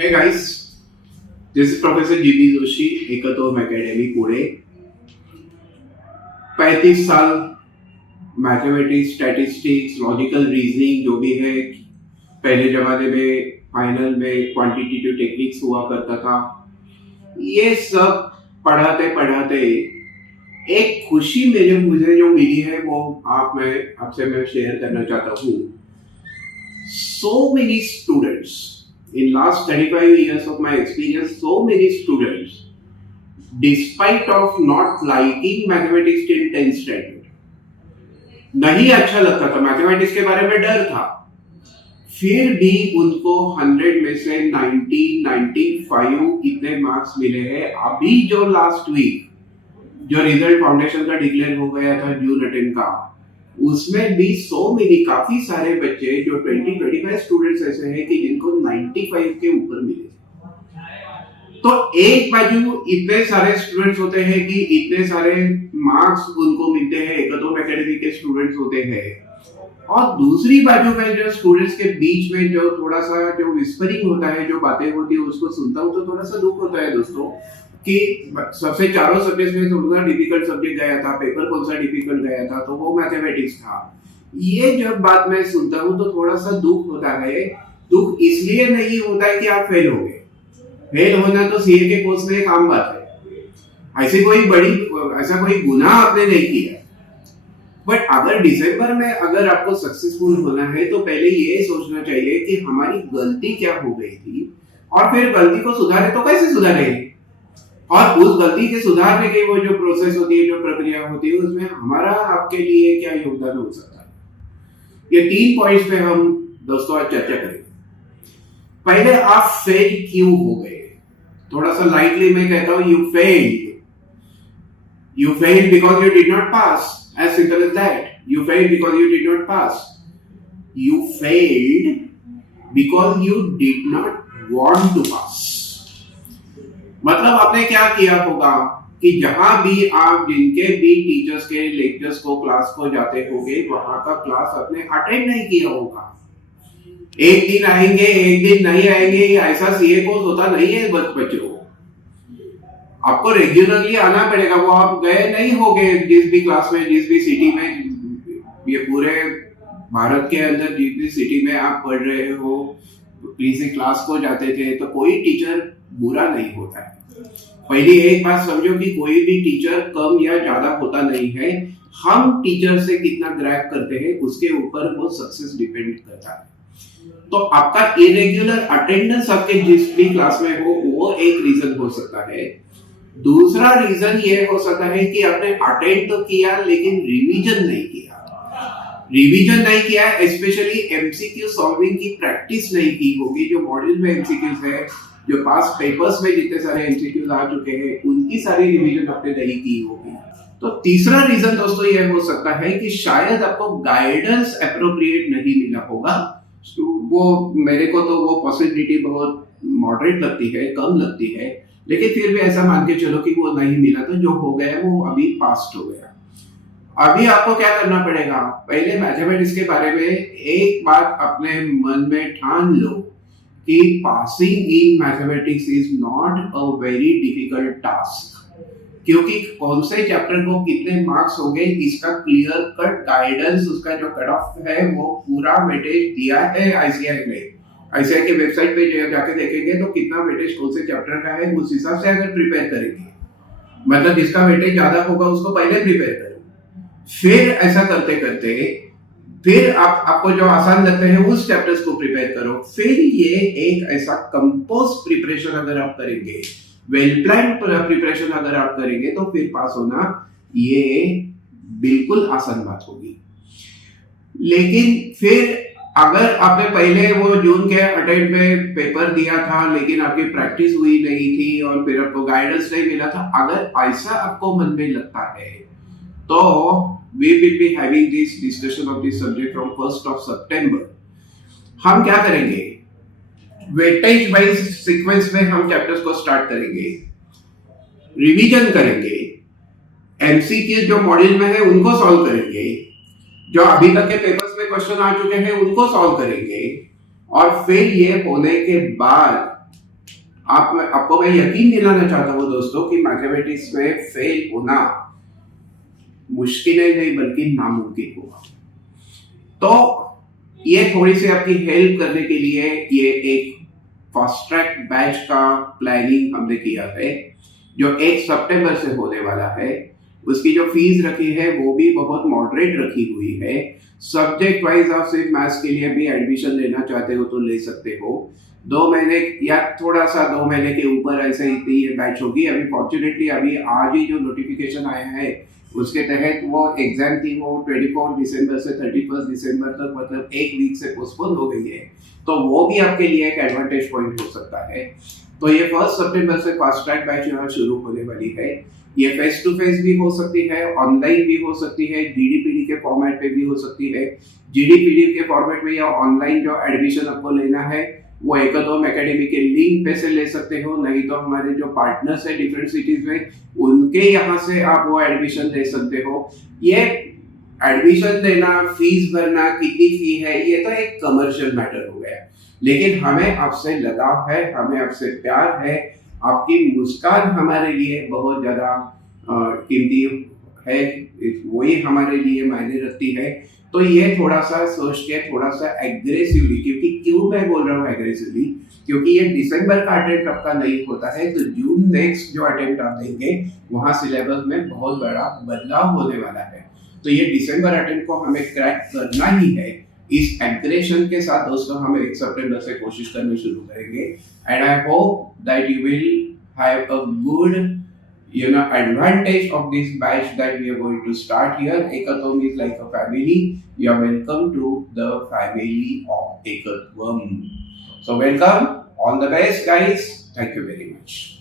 Hey guys, this is Professor G.P. Joshi एकतोम academy Pune. 35 साल mathematics, statistics, logical reasoning जो भी है, पहले जमाने में फाइनल में क्वांटिटेटिव टेक्निक्स हुआ करता था, ये सब पढ़ाते पढ़ाते एक खुशी मुझे जो मिली है वो आपसे मैं शेयर करना चाहता हूँ। So many students, in last 35 years of my experience, so many students, despite of not liking mathematics till 10th standard, नहीं अच्छा लगता था, मैथमेटिक्स के बारे में डर था, फिर भी उनको 100 में से 90, 95 इतने मार्क्स मिले हैं। अभी जो लास्ट वीक जो रिजल्ट फाउंडेशन का डिक्लेयर हो गया था जून 18 का, उसमें भी काफी सारे बच्चे जो 20-25 स्टूडेंट्स ऐसे हैं कि जिनको 95 के ऊपर मिले। तो एक बाजू इतने सारे स्टूडेंट्स होते हैं कि इतने सारे मार्क्स उनको मिलते हैं, एकतोम एकेडमी के स्टूडेंट्स होते हैं, और दूसरी बाजू में जो स्टूडेंट्स के बीच में जो थोड़ा सा जो विस्परिंग होता है, जो बातें होती है, उसको सुनता हूँ तो थोड़ा सा दुख होता है दोस्तों कि सबसे चारों सब्जेक्ट में थोड़ा डिफिकल्ट सब्जेक्ट गया था, पेपर कौन सा डिफिकल्ट गया था, तो वो मैथमेटिक्स था। ये जब बात मैं सुनता हूँ तो थोड़ा सा दुख होता है। दुख इसलिए नहीं होता है कि आप फेल हो गए, फेल होना तो सीए के कोर्स में एक आम बात है, ऐसा कोई गुनाह आपने नहीं किया। बट अगर दिसंबर में अगर आपको सक्सेसफुल होना है तो पहले ये सोचना चाहिए कि हमारी गलती क्या हो गई थी, और फिर गलती को सुधारे तो कैसे सुधारे, और उस गलती के सुधारने की वो जो प्रोसेस होती है, जो प्रक्रिया होती है, उसमें हमारा आपके लिए क्या योगदान हो सकता है। ये 3 पॉइंट्स पे हम दोस्तों आज चर्चा करेंगे। पहले, आप फेल क्यों हो गए। थोड़ा सा लाइटली मैं कहता हूं, you failed because you did not pass, as simple as that. You failed because you did not pass. You failed because you did not want to pass. मतलब आपने क्या किया होगा कि जहां भी आप जिनके भी टीचर्स के लेक्चर्स को, क्लास को जाते होगे, वहां का क्लास आपने अटेंड नहीं किया होगा। एक दिन आएंगे, एक दिन नहीं आएंगे, ऐसा सीए कोर्स होता नहीं है बच्चों। आपको रेगुलरली आना पड़ेगा। वो आप गए नहीं होगे जिस भी क्लास में, जिस भी सिटी में, ये पूरे भारत के अंदर जिस भी सिटी में आप पढ़ रहे हो, किसी क्लास को जाते थे, तो कोई टीचर बुरा नहीं होता है। पहली एक बात समझो कि कोई भी टीचर कम या ज्यादा होता नहीं है। हम टीचर से कितना ग्रैब करते हैं उसके ऊपर वो सक्सेस डिपेंड करता है। तो आपका इरेग्युलर अटेंडेंस आपके जिस भी क्लास में हो, वो एक रीजन हो सकता है। दूसरा रीजन ये हो सकता है कि आपने अटेंड तो किया लेकिन रिवीजन नहीं किया, स्पेशली एमसीक्यू सॉल्विंग की प्रैक्टिस नहीं की होगी। जो मॉड्यूल में एमसीक्यूज है, जो पास पेपर्स में जितने सारे एमसीक्यूज आ चुके हैं, उनकी सारी रिवीजन आपने नहीं की होगी। तो तीसरा रीजन दोस्तों ये हो सकता है कि शायद आपको गाइडेंस एप्रोप्रिएट नहीं मिला होगा। वो मेरे को तो वो पॉसिबिलिटी बहुत मॉडरेट लगती है, कम लगती है, लेकिन फिर भी ऐसा मान के चलो कि वो नहीं मिला, तो जो हो गया वो अभी पास्ट हो गया। अभी आपको क्या करना पड़ेगा, पहले मैथमेटिक्स के बारे में एक बात अपने मन में ठान लो कि passing in mathematics is not a very difficult task, क्योंकि कौन से चैप्टर को कितने मार्क्स हो गए इसका क्लियर कट गाइडेंस, उसका जो कट ऑफ है वो पूरा वेटेज दिया है आईसीआई ने। आईसीआई के वेबसाइट पे जाके देखेंगे तो कितना वेटेज कौन से चैप्टर का है, उस हिसाब से अगर प्रिपेयर करेंगे, मतलब जिसका वेटेज ज्यादा होगा उसको पहले प्रिपेयर करो, फिर ऐसा करते करते फिर आपको जो आसान लगते हैं उस चैप्टर्स को प्रिपेयर करो। फिर ये एक ऐसा कंपोज प्रिपरेशन अगर आप करेंगे, वेल प्लान प्रिपरेशन अगर आप करेंगे, तो फिर पास होना ये बिल्कुल आसान बात होगी। लेकिन फिर अगर आपने पहले वो जून के अटेम्प्ट में पेपर दिया था लेकिन आपकी प्रैक्टिस हुई नहीं थी और फिर आपको गाइडेंस नहीं मिला था, अगर ऐसा आपको मन में लगता है, तो we will be having this discussion of this subject from 1st of September. हम क्या करेंगे, वेटेज वाइज सीक्वेंस में हम चैप्टर्स को स्टार्ट करेंगे, रिवीजन करेंगे, एमसीक्यू जो मॉड्यूल में है उनको सॉल्व करेंगे, जो अभी तक के पेपर्स में क्वेश्चन आ चुके हैं उनको सॉल्व करेंगे, और फिर ये होने के बाद आपको मैं यकीन दिलाना चाहता हूँ दोस्तों कि मैथमेटिक्स में फेल होना मुश्किल नहीं बल्कि नामुमकिन होगा। तो ये थोड़ी सी आपकी हेल्प करने के लिए ये एक फास्ट ट्रैक बैच का प्लानिंग हमने किया है जो 1 सितंबर से होने वाला है। उसकी जो फीस रखी है वो भी बहुत मॉडरेट रखी हुई है। सब्जेक्ट वाइज आप सिर्फ मैथ्स के लिए भी एडमिशन लेना चाहते हो तो ले सकते हो। 2 महीने या थोड़ा सा 2 महीने के ऊपर ऐसे ही ये बैच होगी। अभी फॉर्चुनेटली अभी आज ही जो नोटिफिकेशन आया है उसके तहत वो एग्जाम थी वो 24 दिसंबर से 31 दिसंबर तक मतलब 1 वीक से पोस्टपोन हो गई है। तो वो भी आपके लिए एक एडवांटेज पॉइंट हो सकता है। तो ये 1 सितंबर से फास्ट ट्रैक बैच यहाँ शुरू होने वाली है। ये फेस टू फेस भी हो सकती है, ऑनलाइन भी हो सकती है, जीडीपीडी के फॉर्मेट पे भी हो सकती है। जीडीपीडी के फॉर्मेट में या ऑनलाइन जो एडमिशन आपको लेना है वो एकेडमी एकेडमी के लिंक पे से ले सकते हो, नहीं तो हमारे जो पार्टनर्स है डिफरेंट सिटीज में उनके यहाँ से आप वो एडमिशन ले सकते हो। ये एडमिशन लेना, फीस भरना, कितनी फी है, ये तो एक कमर्शियल मैटर हो गया, लेकिन हमें आपसे लगाव है, हमें आपसे प्यार है। आपकी मुस्कान हमारे लिए बहुत ज्यादा कीमती है, वही हमारे लिए मायने रखती है। तो ये थोड़ा सा सोच के थोड़ा सा एग्रेसिवली, क्योंकि क्यों मैं बोल रहा हूँ एग्रेसिवली, क्योंकि ये दिसंबर का अटेम्प्ट आपका नहीं होता है तो जून नेक्स्ट जो अटेम्प्ट आप देंगे वहाँ सिलेबस में बहुत बड़ा बदलाव होने वाला है। तो ये दिसंबर अटेम्प्ट को हमें क्रैक करना ही है। इस एग्रेशन के साथ दोस्तों हम 1 सितंबर से कोशिश करनी शुरू करेंगे and I hope that you will have a good advantage of this batch that we are going to start here. Ekatom is like a family. You are welcome to the family of Ekatvam. So welcome, all the best guys. Thank you very much.